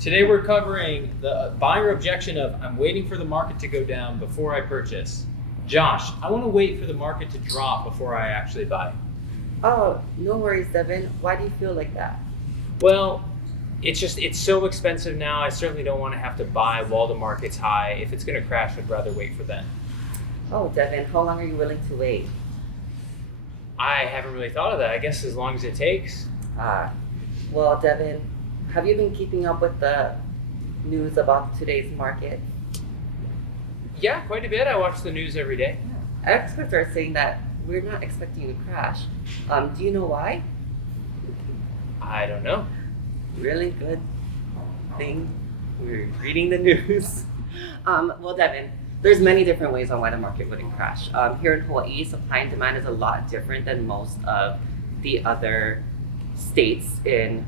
Today we're covering the buyer objection of I'm waiting for the market to go down before I purchase. Josh, I want to wait for the market to drop before I actually buy. Oh, no worries, Devin. Why do you feel like that? Well, it's so expensive now. I certainly don't want to have to buy while the market's high. If it's going to crash, I'd rather wait for then. Oh, Devin, how long are you willing to wait? I haven't really thought of that. I guess as long as it takes. Well, Devin, have you been keeping up with the news about today's market? Yeah, quite a bit. I watch the news every day. Experts are saying that we're not expecting a crash. Do you know why? I don't know. Really good thing. We're reading the news. Well, Devin, there's many different ways on why the market wouldn't crash. Here in Hawaii, supply and demand is a lot different than most of the other states in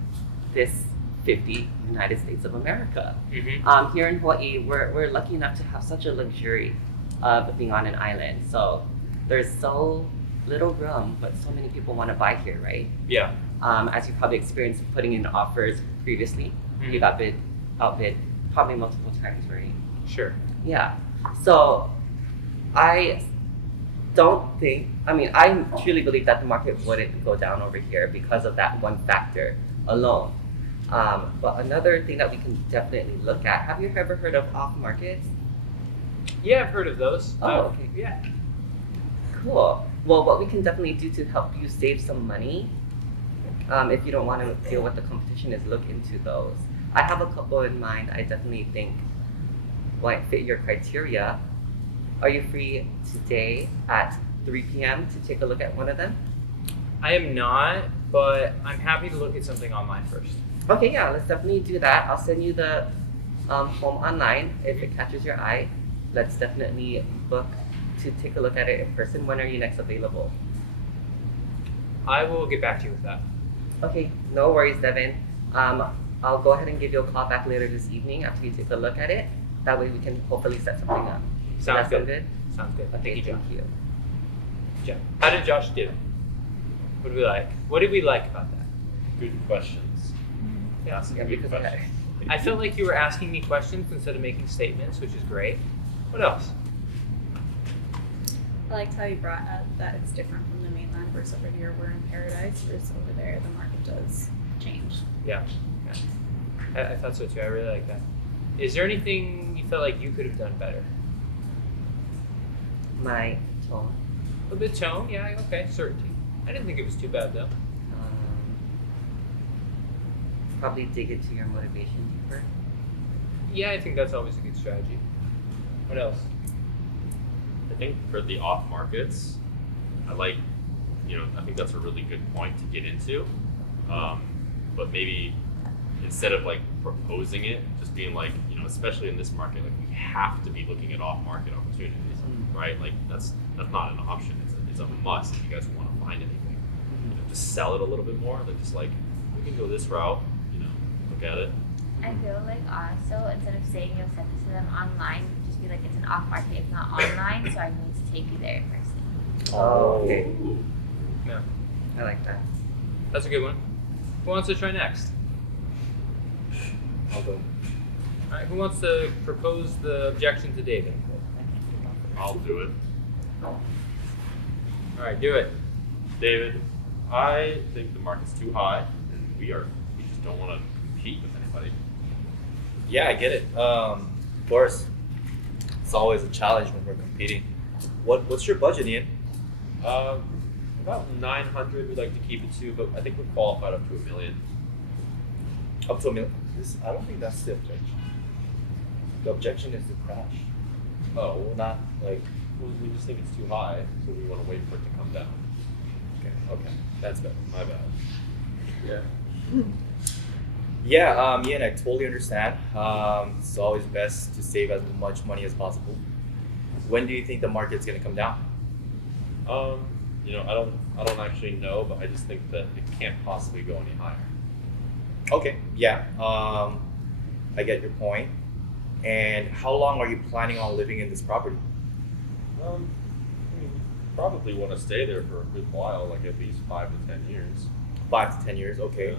this 50 United States of America. Mm-hmm. Here in Hawaii, we're lucky enough to have such a luxury of being on an island. So there's so little room, but so many people want to buy here, right? Yeah. As you probably experienced putting in offers previously, you got outbid probably multiple times, right? Sure. Yeah. So I I truly believe that the market wouldn't go down over here because of that one factor alone. But another thing that we can definitely look at, have you ever heard of off markets? Yeah, I've heard of those. Oh, okay. Yeah. Cool. Well, what we can definitely do to help you save some money, if you don't want to deal with the competition, is look into those. I have a couple in mind I definitely think might fit your criteria. Are you free today at 3 p.m. to take a look at one of them? I am not, but I'm happy to look at something online first. Okay, yeah, let's definitely do that. I'll send you the home online if it catches your eye. Let's definitely book to take a look at it in person. When are you next available? I will get back to you with that. Okay, no worries, Devin. I'll go ahead and give you a call back later this evening after you take a look at it. That way we can hopefully set something up. Sounds Sound good. Sounds good. Okay, Thank you, Josh. thank you. Josh. How did Josh do? What did we like? What did we like about that? Good questions. Yeah. Asking Yeah, good because questions. I felt like you were asking me questions instead of making statements, which is great. What else? I liked how you brought up that it's different from the mainland versus over here. We're in paradise versus over there. The market does change. Yeah. I thought so too. I really like that. Is there anything you felt like you could have done better? My tone. A bit tone, yeah, okay, certainty. I didn't think it was too bad though. Probably dig into your motivation deeper. Yeah, I think that's always a good strategy. What else? I think for the off markets, I think that's a really good point to get into. But maybe instead of like proposing it, just being like, especially in this market, like we have to be looking at off market opportunities, right? Like that's not an option. It's a must if you guys want to find anything. Just sell it a little bit more. Like just like we can go this route, look at it. I feel like also instead of saying you'll send this to them online, just be like it's an off market, it's not online, so I need to take you there in person. Oh, okay. Yeah, I like that. that's a good one. Who wants to try next? I'll go. All right, who wants to propose the objection to David? I'll do it. All right, do it. David, I think the market's too high, and we just don't want to compete with anybody. Yeah, I get it. Of course, it's always a challenge when we're competing. What's your budget, Ian? About 900 we'd like to keep it to, but I think we're qualified up to $1 million. Up to $1 million. I don't think that's the objection. The objection is the crash. Oh, well, Not like. we just think it's too high, so we want to wait for it to come down. Okay, That's better. My bad. Yeah. Yeah, Ian, I totally understand. It's always best to save as much money as possible. When do you think the market's gonna come down? I don't actually know, but I just think that it can't possibly go any higher. Okay, yeah. I get your point. And how long are you planning on living in this property? Probably want to stay there for a good while, like at least 5 to 10 years. 5 to 10 years, okay.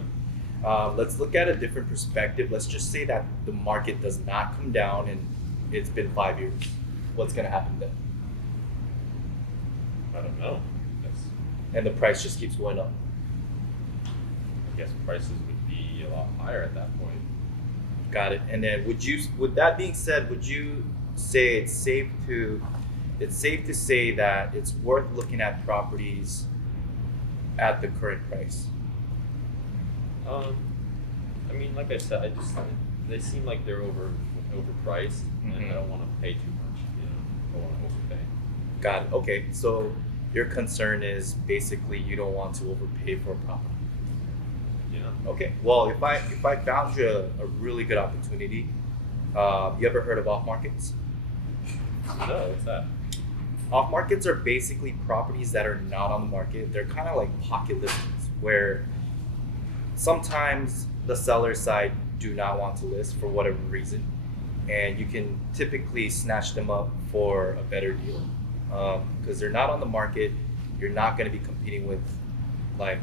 Let's look at a different perspective. Let's just say that the market does not come down and it's been 5 years. What's gonna happen then? I don't know. That's, And the price just keeps going up. I guess prices would be a lot higher at that point. Got it. And then with that being said, would you say it's safe to say that it's worth looking at properties at the current price? I mean, like I said, they seem like they're overpriced, and Mhm. I don't want to pay too much. You know, I don't want to overpay. Got it. Okay. So your concern is basically you don't want to overpay for a property. You know. Okay. Well, if I found you a really good opportunity, you ever heard of off markets? No, what's that? Off markets are basically properties that are not on the market. They're kind of like pocket listings where sometimes the seller side do not want to list for whatever reason, and you can typically snatch them up for a better deal because they're not on the market. You're not going to be competing with like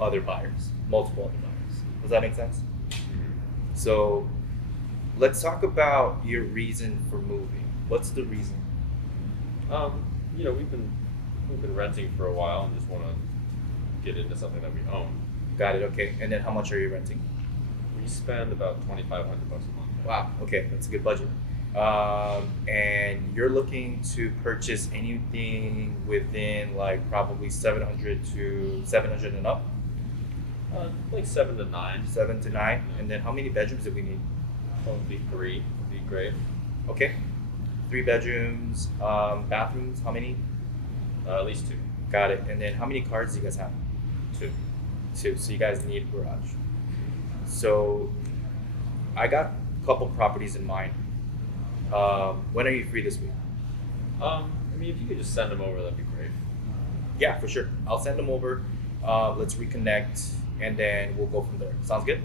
other buyers, multiple other buyers. Does that make sense? So let's talk about your reason for moving. What's the reason? You know, we've been renting for a while and just want to get into something that we own. Got it. Okay. And then how much are you renting? We spend about $2,500 a month. Wow. Okay, that's a good budget. And you're looking to purchase anything within like probably 700 to 700 and up, Like 7 to 9. 7 to 9. And then how many bedrooms do we need? Probably 3 would be great. Okay, 3 bedrooms. Bathrooms, how many? At least 2. Got it. And then how many cars do you guys have? 2. 2. So you guys need a garage. So I got a couple properties in mind. When are you free this week? I mean, if you could just send them over, that'd be great. Yeah, for sure. I'll send them over. Let's reconnect, and then we'll go from there. Sounds good?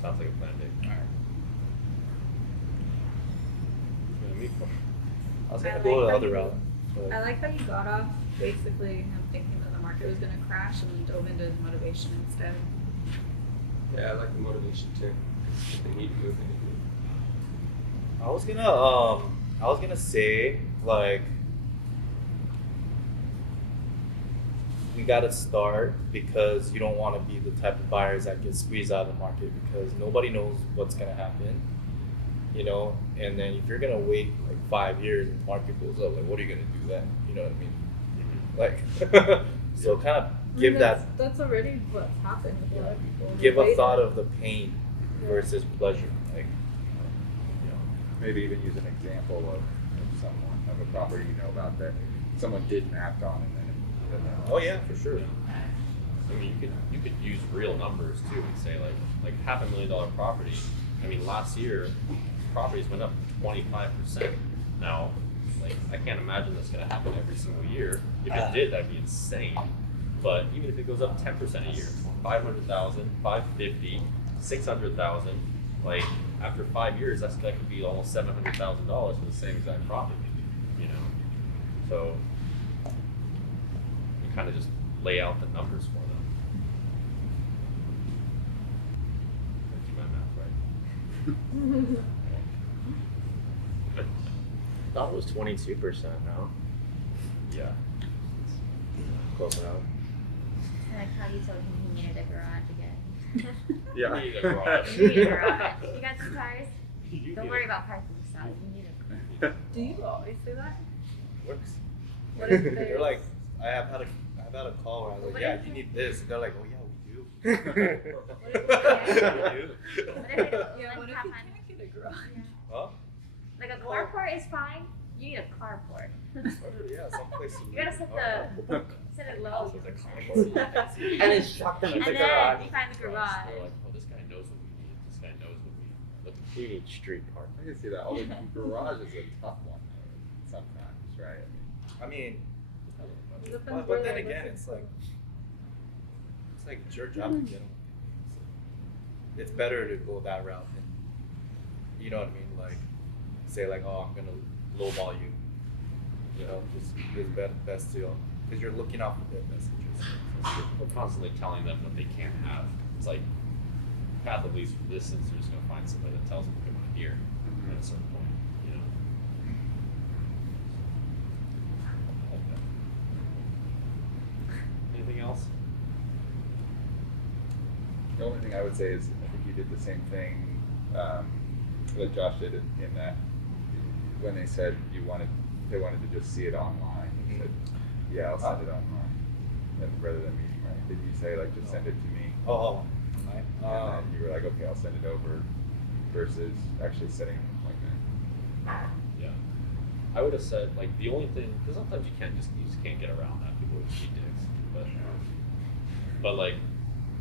Sounds like a plan, Dave. All right. Yeah, me. I was I gonna go like the how other you- route. But I like how you got off basically him thinking that the market was gonna crash and then dove into his motivation instead. Yeah, I like the motivation too. If they need to move, they need to move. I was gonna say like we gotta start because you don't want to be the type of buyers that get squeezed out of the market because nobody knows what's gonna happen, you know. And then if you're gonna wait like 5 years and the market goes up, like what are you gonna do then? You know what I mean? Like, so kind of give that That's already what's happened with a lot of people. give a They thought waited. of the pain versus pleasure. Like, You know, maybe even use an example of someone of a property you know about that someone didn't act on and then oh yeah, for sure. I mean, you could use real numbers too and say like $500,000 property. I mean, last year properties went up 25%. Now, like I can't imagine that's going to happen every single year. If it did, that'd be insane. But even if it goes up 10% a year, 500,000, 550, 600,000, like after 5 years, that could be almost $700,000 for the same exact property. You know, so you kind of just lay out the numbers for them. Did you my math right? Thought it was 22% now. Yeah. Close enough. I like how you told him he needed a garage again. Yeah. You need a garage. You need a garage. You got 2 cars? You Don't need worry a- about parking stuff. You need a garage. Do you always say that? Works. What if They're there's- like, I've had a call where I was like, What yeah, if- you need this. And they're like, oh yeah, we do. What if- We do. What if it, Yeah, like, what if have you fun? can't get a garage? Huh? Like a carport is fine. You need a carport. Yeah, someplace. You gotta set it low. And instruct them And in the then garage. you find the garage. They're like, oh, this guy knows what we need. This guy knows what we need. Look, We need street park. I can see that. Although garage is a tough one though, sometimes, right? I mean, Depends but where then they're again, looking it's for. like it's your job to get them. It's better to go that route than, you know what I mean? Like, say like, oh, I'm gonna lowball you. You know, just do the best deal because you're looking out for their best interests. we're constantly telling them what they can't have. It's like path of least resistance, they're just gonna find somebody that tells them what they want to hear at a certain point, you know. I like that. Anything else? The only thing I would say is I think you did the same thing that Josh did in that when they said they wanted to just see it online. You said, yeah, I'll send it online, and rather than meeting, right? Did you say like just send it to me? Oh, And then you were like, okay, I'll send it over, versus actually setting an appointment. Yeah. I would have said like the only thing, because sometimes you just can't get around that. People would be dicks, but like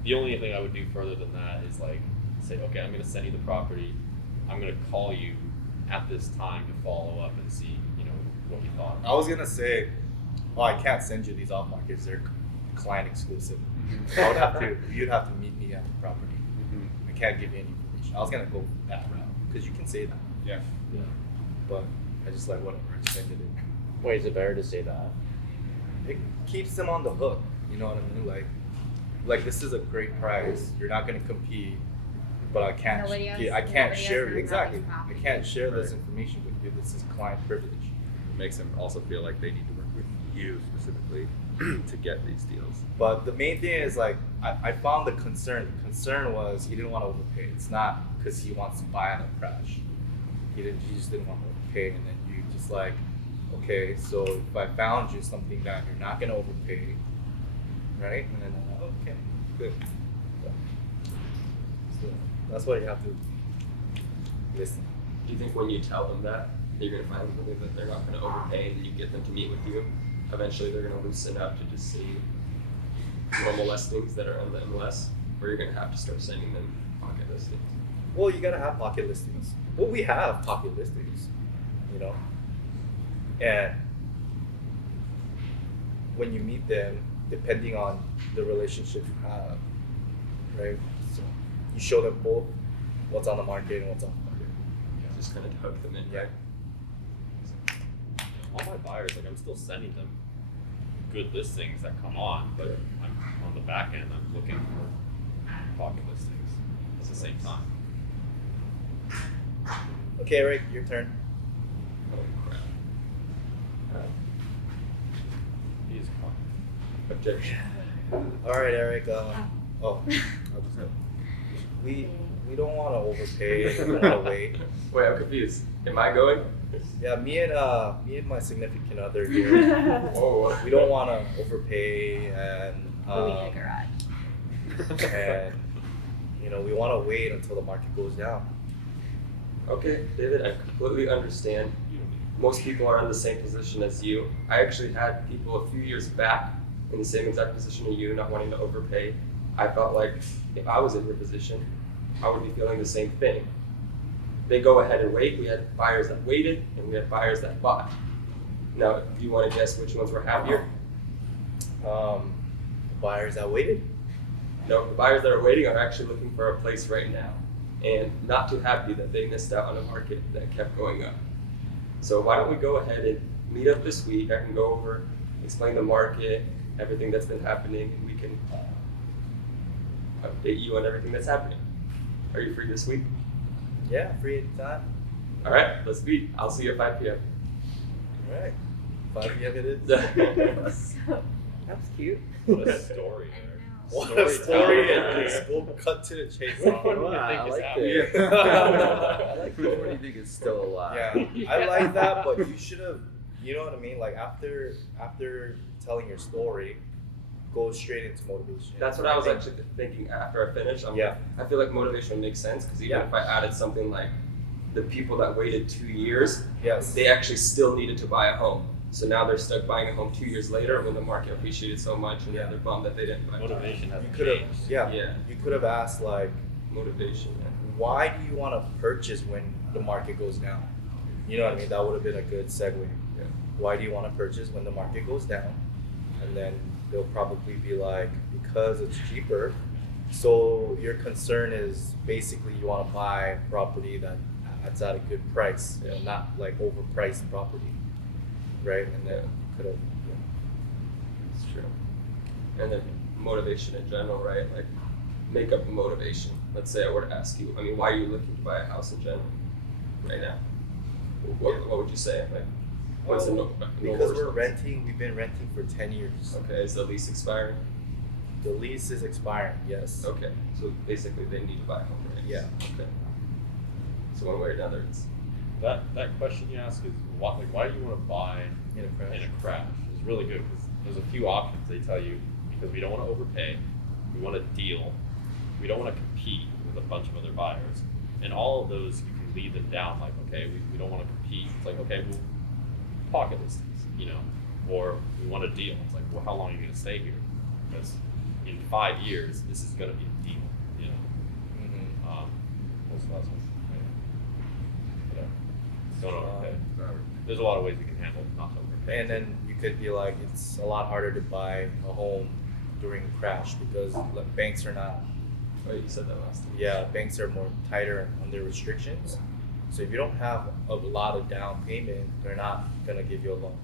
the only thing I would do further than that is like say, okay, I'm gonna send you the property. I'm gonna call you at this time to follow up and see, you know, what you thought. I was gonna say, oh, I can't send you these off markets. They're client exclusive. You'd have to meet me at the property. I can't give you any information. I was gonna go that route because you can say that, Yeah. Yeah. but I just like whatever. I send it in. Wait, is it better to say that? It keeps them on the hook. You know what I mean? Like this is a great price. You're not gonna compete, but I can't. Nobody else- I can't nobody else share knows exactly. about I these can't share this Right. information with you. This is client privilege. It makes them also feel like they need to work with you specifically to get these deals. But the main thing is like I found the concern. The concern was he didn't want to overpay. It's not because he wants to buy on a crash. He just didn't want to overpay, and then you just like, okay, so if I found you something that you're not gonna overpay, right? And then okay, good. So that's why you have to listen. Do you think when you tell them that, you're going to find something that they're not going to overpay and you get them to meet with you, eventually they're going to loosen up to just see normal listings that are on the MLS, or you're going to have to start sending them pocket listings? Well, you gotta have pocket listings. Well, we have pocket listings, you know. And when you meet them, depending on the relationship you have, right? So you show them both what's on the market and what's off the market. Just kind of hook them in, Yeah. right? All my buyers, like I'm still sending them good listings that come on, but I'm on the back end. I'm looking for pocket listings at the same time. Okay, Eric, your turn. Oh, crap. He's calm. Objection. All right, Eric. We don't want to overpay. We want to wait. Wait, I'm confused. Am I going? Yeah, me and my significant other here. Whoa. We don't want to overpay and We need a garage. and you know we want to wait until the market goes down. Okay, David, I completely understand. Most people are in the same position as you. I actually had people a few years back in the same exact position as you, not wanting to overpay. I felt like if I was in your position, I would be feeling the same thing. They go ahead and wait. We had buyers that waited, and we had buyers that bought. Now, do you want to guess which ones were happier? Buyers that waited. No, the buyers that are waiting are actually looking for a place right now, and not too happy that they missed out on a market that kept going up. So why don't we go ahead and meet up this week? I can go over, explain the market, everything that's been happening, and we can update you on everything that's happening. Are you free this week? Yeah, free anytime. All right, let's meet. I'll see you at 5 p.m. All right, 5 p.m. it is. That's cute. What a story I there. know. What a story! Yeah. And just go cut to the chase. What do you Wow, think I is like happening? that. I like that. What do you think is still alive? Yeah, I like that, but you should have. You know what I mean? Like after telling your story, go straight into motivation. That's what I was think- actually thinking after I finished. Yeah. I feel like motivation makes sense because even Yeah. if I added something like the people that waited 2 years, Yes. they actually still needed to buy a home. So now they're stuck buying a home 2 years later when the market appreciated so much and Yeah. they're bummed that they didn't buy. Motivation You hasn't could have. changed. Yeah. Yeah. You could have asked like, Motivation. Yeah. why do you want to purchase when the market goes down? You know what I mean? That would have been a good segue. Yeah. Why do you want to purchase when the market goes down? And then they'll probably be like, because it's cheaper. So your concern is basically you want to buy property that's at a good price, you know, not like overpriced property, right? And then you could have. It's true. And then motivation in general, right? Like make up a motivation. Let's say I were to ask you, I mean, why are you looking to buy a house in general right now? What would you say? Like, what's the Because we're renting, we've been renting for 10 years. Okay, is the lease expiring? The lease is expiring, yes. Okay, so basically they need to buy a home, right? Yeah. Okay. So one way or another, it's That question you ask is why do you want to buy In a crash. in a crash? It's really good because there's a few options. They tell you because we don't want to overpay, we want to deal, we don't want to compete with a bunch of other buyers, and all of those you can lead them down like, okay, we don't want to compete. It's like, okay, we'll pocket listings, or we want a deal. It's like, well, how long are you going to stay here? Because in 5 years, this is going to be a deal. Mm-hmm. What's the last one? Whatever. Don't overpay. Robert. There's a lot of ways you can handle not to overpay. And then you could be like, it's a lot harder to buy a home during a crash because like, banks are not. oh, you said that last time. Yeah, banks are more tighter on their restrictions. So if you don't have a lot of down payment, they're not gonna give you a loan.